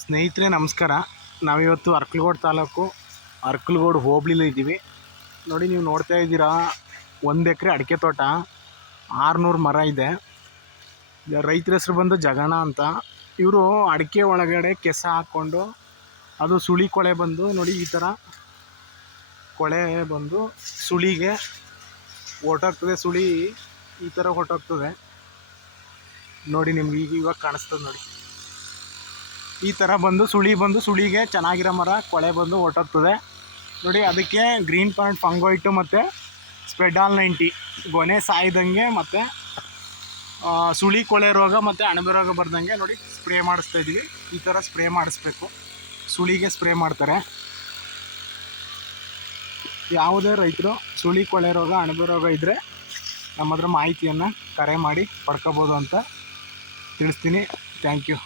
ಸ್ನೇಹಿತರೆ, ನಮಸ್ಕಾರ. ನಾವಿವತ್ತು ಅರ್ಕಲ್ಗೋಡು ತಾಲೂಕು, ಅರ್ಕಲ್ಗೋಡು ಹೋಬ್ಳಿಲಿ ಇದ್ದೀವಿ. ನೋಡಿ, ನೀವು ನೋಡ್ತಾ ಇದ್ದೀರಾ, ಒಂದು ಎಕರೆ ಅಡಿಕೆ ತೋಟ, ಆರುನೂರು ಮರ ಇದೆ. ರೈತರ ಹೆಸರು ಬಂದು ಜಗಣ ಅಂತ. ಇವರು ಅಡಿಕೆ ಒಳಗಡೆ ಕೆಸ ಹಾಕ್ಕೊಂಡು, ಅದು ಸುಳಿ ಕೊಳೆ ಬಂದು, ನೋಡಿ, ಈ ಥರ ಕೊಳೆ ಬಂದು ಸುಳಿಗೆ ಹೊಟ್ಟೋಗ್ತದೆ ಸುಳಿ ಈ ಥರ ಹೊಟ್ಟೋಗ್ತದೆ ನೋಡಿ, ನಿಮ್ಗೆ ಈಗ ಇವಾಗ ಕಾಣಿಸ್ತದೆ ನೋಡಿ. ಈ ಥರ ಬಂದು ಸುಳಿ ಬಂದು ಸುಳಿಗೆ ಚೆನ್ನಾಗಿರೋ ಮರ ಕೊಳೆ ಬಂದು ಹೊಟ್ಟೋಗ್ತದೆ ನೋಡಿ, ಅದಕ್ಕೆ ಗ್ರೀನ್ ಪಾಯಿಂಟ್ ಫಂಗೋಯ್ಟು ಮತ್ತು ಸ್ಪೆಡಾಲ್ ನೈಂಟಿ ಗೊನೆ ಸಾಯ್ದಂಗೆ ಮತ್ತು ಸುಳಿ ಕೊಳೆ ರೋಗ ಮತ್ತು ಅಣಬೆ ರೋಗ ಬರ್ದಂಗೆ ನೋಡಿ ಸ್ಪ್ರೇ ಮಾಡಿಸ್ತಾ ಇದ್ದೀವಿ ಈ ಥರ ಸ್ಪ್ರೇ ಮಾಡಿಸ್ಬೇಕು. ಸುಳಿಗೆ ಸ್ಪ್ರೇ ಮಾಡ್ತಾರೆ. ಯಾವುದೇ ರೈತರು ಸುಳಿ ಕೊಳೆ ರೋಗ, ಅಣಬೆ ರೋಗ ಇದ್ದರೆ ನಮ್ಮ ಹತ್ರ ಮಾಹಿತಿಯನ್ನು ಕರೆ ಮಾಡಿ ಪಡ್ಕೋಬೋದು ಅಂತ ತಿಳಿಸ್ತೀನಿ. Thank you